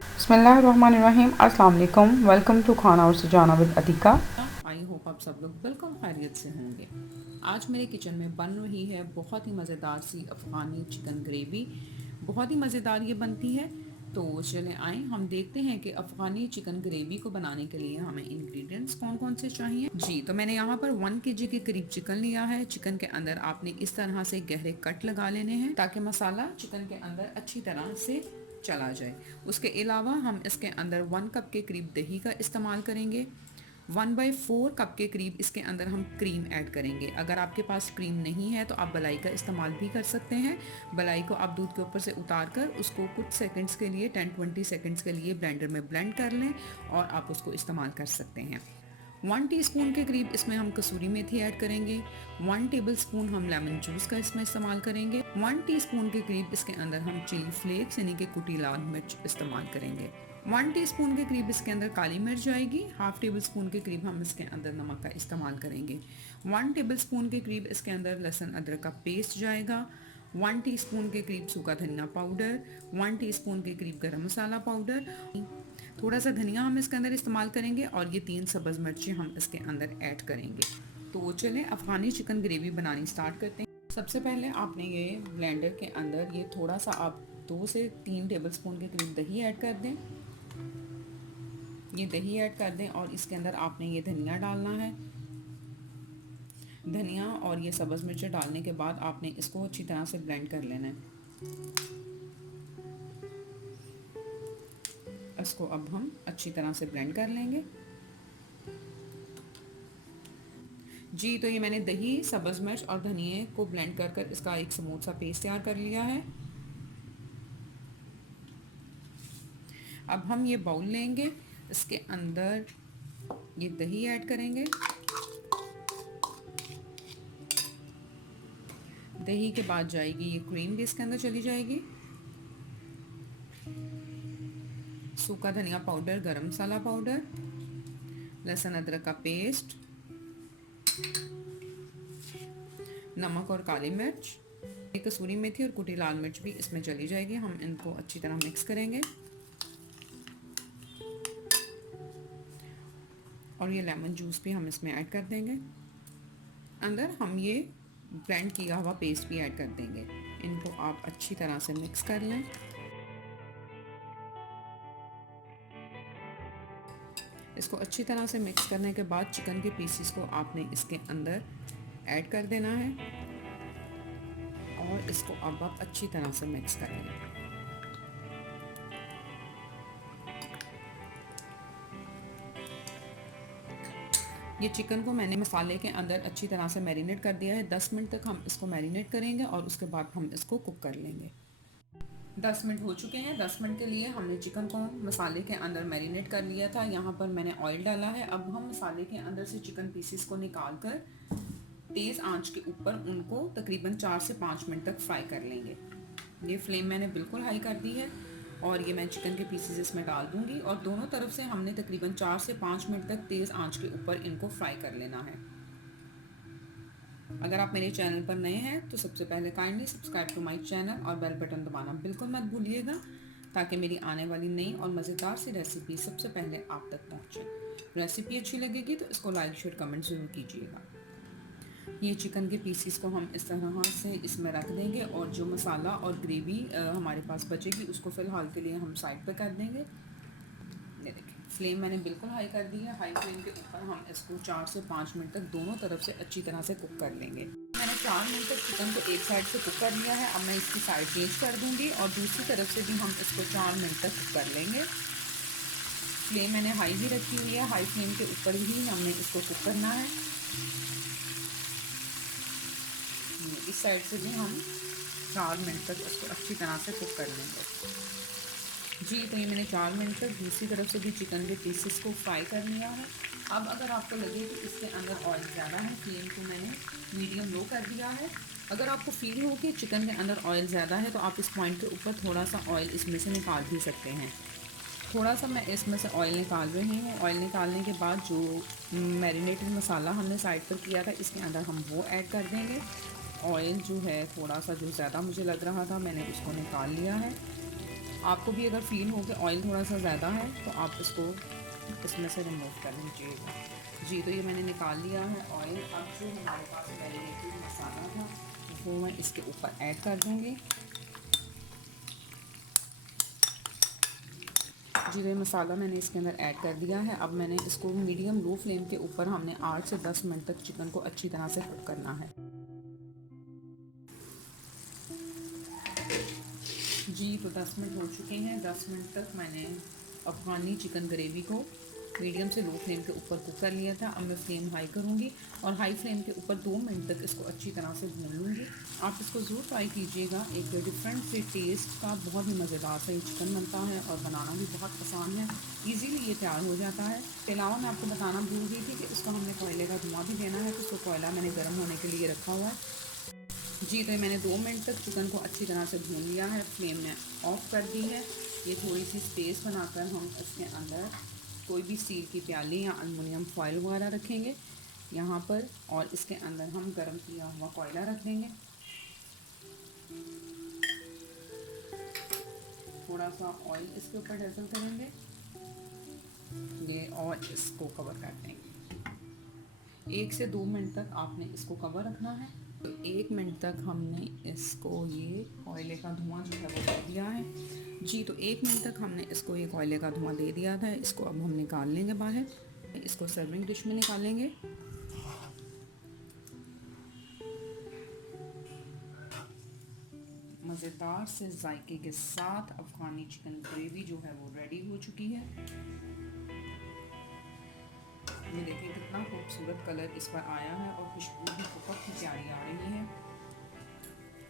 बिस्मिल्लाहिर्रहमानिर्रहीम। अस्सलाम वालेकुम। वेलकम टू खाना और सुजाना विद अतीका। आई होप आप सब लोग बिल्कुल खैरियत से होंगे। आज मेरे किचन में बन रही है बहुत ही मज़ेदार सी अफ़गानी चिकन ग्रेवी। बहुत ही मज़ेदार ये बनती है। तो चलें आएँ हम देखते हैं कि अफ़गानी चिकन ग्रेवी को बनाने के लिए हमें इंग्रेडिएंट्स कौन कौन से चाहिए। जी तो मैंने यहाँ पर 1 kg के करीब चिकन लिया है। चिकन के अंदर आपने इस तरह से गहरे कट लगा लेने हैं ताकि मसाला चिकन के अंदर अच्छी तरह से चला जाए। उसके अलावा हम इसके अंदर 1 कप के करीब दही का इस्तेमाल करेंगे। 1/4 कप के करीब इसके अंदर हम क्रीम ऐड करेंगे। अगर आपके पास क्रीम नहीं है तो आप मलाई का इस्तेमाल भी कर सकते हैं। मलाई को आप दूध के ऊपर से उतार कर उसको कुछ सेकंड्स के लिए 10-20 सेकंड्स के लिए ब्लेंडर में ब्लेंड कर लें और आप उसको इस्तेमाल कर सकते हैं। 1 टीस्पून के करीब इसमें हम कसूरी मेथी ऐड करेंगे। 1 टेबलस्पून हम लेमन जूस का इसमें इस्तेमाल करेंगे। 1 टीस्पून के करीब इसके अंदर हम चिली फ्लेक्स यानी कि कुटी लाल मिर्च इस्तेमाल करेंगे। 1 टीस्पून के करीब इसके अंदर काली मिर्च जाएगी। हाफ टेबल स्पून के करीब हम इसके अंदर नमक का इस्तेमाल करेंगे। 1 टेबल स्पून के करीब इसके अंदर लहसुन अदरक का पेस्ट जाएगा। 1 टीस्पून के करीब सूखा धनिया पाउडर। 1 टीस्पून के करीब गरम मसाला पाउडर। थोड़ा सा धनिया हम इसके अंदर इस्तेमाल करेंगे और ये 3 सब्ज़ मिर्चें हम इसके अंदर ऐड करेंगे। तो चलें अफ़गानी चिकन ग्रेवी बनानी स्टार्ट करते हैं। सबसे पहले आपने ये ब्लेंडर के अंदर ये थोड़ा सा आप 2 से 3 टेबलस्पून के करीब दही ऐड कर दें। ये दही ऐड कर दें और इसके अंदर आपने ये धनिया डालना है। धनिया और ये सब्ज़ मिर्चें डालने के बाद आपने इसको अच्छी तरह से ब्लेंड कर लेना है। इसको अब हम अच्छी तरह से ब्लेंड कर लेंगे। जी तो ये मैंने दही, सब्ज़ मिर्च और धनिए को ब्लेंड कर कर इसका एक स्मूथ सा पेस्ट तैयार कर लिया है। अब हम ये बाउल लेंगे, इसके अंदर ये दही ऐड करेंगे। दही के बाद जाएगी ये क्रीम भी इसके अंदर चली जाएगी। सूखा धनिया पाउडर, गरम मसाला पाउडर, लहसुन अदरक का पेस्ट, नमक और काली मिर्च, एक कसूरी मेथी और कुटी लाल मिर्च भी इसमें चली जाएगी। हम इनको अच्छी तरह मिक्स करेंगे और ये लेमन जूस भी हम इसमें ऐड कर देंगे। अंदर हम ये ब्लेंड किया हुआ पेस्ट भी ऐड कर देंगे। इनको आप अच्छी तरह से मिक्स कर लें। इसको अच्छी तरह से मिक्स करने के बाद चिकन के पीसेस को आपने इसके अंदर ऐड कर देना है और इसको अब आप अच्छी तरह से मिक्स करेंगे। ये चिकन को मैंने मसाले के अंदर अच्छी तरह से मैरिनेट कर दिया है। 10 मिनट तक हम इसको मैरिनेट करेंगे और उसके बाद हम इसको कुक कर लेंगे। 10 मिनट हो चुके हैं। 10 मिनट के लिए हमने चिकन को मसाले के अंदर मैरिनेट कर लिया था। यहाँ पर मैंने ऑयल डाला है। अब हम मसाले के अंदर से चिकन पीसेस को निकाल कर तेज़ आंच के ऊपर उनको तकरीबन 4 से 5 मिनट तक फ्राई कर लेंगे। ये फ्लेम मैंने बिल्कुल हाई कर दी है और ये मैं चिकन के पीसेस इसमें डाल दूँगी और दोनों तरफ से हमने तकरीबन 4 से 5 मिनट तक तेज़ आंच के ऊपर इनको फ्राई कर लेना है। अगर आप मेरे चैनल पर नए हैं तो सबसे पहले kindly subscribe to my channel और बेल बटन दबाना बिल्कुल मत भूलिएगा ताकि मेरी आने वाली नई और मज़ेदार सी रेसिपी सबसे पहले आप तक पहुंचे। रेसिपी अच्छी लगेगी तो इसको लाइक शेयर कमेंट ज़रूर कीजिएगा। ये चिकन के पीसीस को हम इस तरह से इसमें रख देंगे और जो मसाला और ग्रेवी हमारे पास बचेगी उसको फ़िलहाल के लिए हम साइड पे कर देंगे। ये देखिए फ्लेम मैंने बिल्कुल हाई कर दी है। हाई फ्लेम के ऊपर हम इसको 4 से 5 मिनट तक दोनों तरफ से अच्छी तरह से कुक कर लेंगे। मैंने 4 मिनट तक चिकन को एक साइड से कुक कर लिया है। अब मैं इसकी साइड चेंज कर दूंगी और दूसरी तरफ से भी हम इसको 4 मिनट तक कुक कर लेंगे। फ्लेम मैंने हाई भी रखी हुई है। हाई फ्लेम के ऊपर ही हमने इसको कुक करना है। इस साइड से भी हम 4 मिनट तक इसको अच्छी तरह से कुक कर लेंगे। जी तो ये मैंने 4 मिनट तक दूसरी तरफ से भी चिकन के पीसेस को फ्राई कर लिया है। अब अगर आपको लगे कि इसके अंदर ऑयल ज़्यादा है, फ्लेम को मैंने मीडियम लो कर दिया है। अगर आपको फील हो कि चिकन के अंदर ऑयल ज़्यादा है तो आप इस पॉइंट के ऊपर थोड़ा सा ऑयल इसमें से निकाल भी सकते हैं। थोड़ा सा मैं इसमें से ऑयल निकाल रही हूँ। ऑयल निकालने के बाद जो मैरिनेटेड मसाला हमने साइड पर किया था इसके अंदर हम वो ऐड कर देंगे। ऑयल जो है थोड़ा सा जो ज़्यादा मुझे लग रहा था मैंने उसको निकाल लिया है। आपको भी अगर फील हो कि ऑयल थोड़ा सा ज़्यादा है तो आप इसको इसमें से रिमूव कर लीजिएगा। जी, तो ये मैंने निकाल लिया है ऑयल। अब जो हमारे पास मैरिनेटेड मसाला था वो मैं इसके ऊपर ऐड कर दूँगी। जी, तो ये मसाला मैंने इसके अंदर ऐड कर दिया है। अब मैंने इसको मीडियम लो फ्लेम के ऊपर हमने 8 से 10 मिनट तक चिकन को अच्छी तरह से कुक करना है। जी, तो 10 मिनट हो चुके हैं। 10 मिनट तक मैंने अफ़गानी चिकन ग्रेवी को मीडियम से लो फ्लेम के ऊपर कुक कर लिया था। अब मैं फ्लेम हाई करूँगी और हाई फ्लेम के ऊपर 2 मिनट तक इसको अच्छी तरह से भून लूँगी। आप इसको ज़रूर ट्राई कीजिएगा। एक डिफरेंट से टेस्ट का बहुत ही मज़ेदार सा ये चिकन बनता है और बनाना भी बहुत आसान है। ईज़िली ये तैयार हो जाता है। इसके अलावा मैं आपको बताना भूल गई थी कि इसको हमने कोयले का धुआँ भी देना है, तो इसको कोयला मैंने गर्म होने के लिए रखा हुआ है। जी, तो मैंने 2 मिनट तक चिकन को अच्छी तरह से भून लिया है। फ्लेम में ऑफ कर दी है। ये थोड़ी सी स्पेस बनाकर हम इसके अंदर कोई भी स्टील की प्याली या एल्युमिनियम फॉयल वगैरह रखेंगे यहाँ पर, और इसके अंदर हम गरम किया हुआ कोयला रख देंगे। थोड़ा सा ऑयल इसके ऊपर डसल करेंगे ये और इसको कवर कर देंगे। 1 से 2 मिनट तक आपने इसको कवर रखना है। तो 1 मिनट तक हमने इसको ये कोयले का धुआं जो है वो दे दिया है। जी, तो 1 मिनट तक हमने इसको ये कोयले का धुआं दे दिया था। इसको अब हम निकाल लेंगे बाहर। इसको सर्विंग डिश में निकालेंगे। मज़ेदार से जायके के साथ अफ़गानी चिकन ग्रेवी जो है वो रेडी हो चुकी है। ये देखिए कितना खूबसूरत कलर इस पर आया है और खुशबू भी बहुत ही प्यारी आ रही है।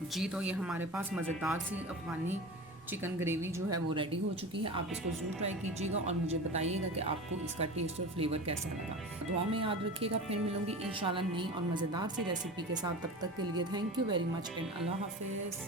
जी, तो ये हमारे पास मज़ेदार सी अफ़गानी चिकन ग्रेवी जो है वो रेडी हो चुकी है। आप इसको ज़रूर ट्राई कीजिएगा और मुझे बताइएगा कि आपको इसका टेस्ट और फ्लेवर कैसा लगा। दुआ में याद रखिएगा। फिर मिलूँगी इंशाल्लाह नई और मज़ेदार सी रेसिपी के साथ। तब तक के लिए थैंक यू वेरी मच एंड अल्लाह हाफ़िज़।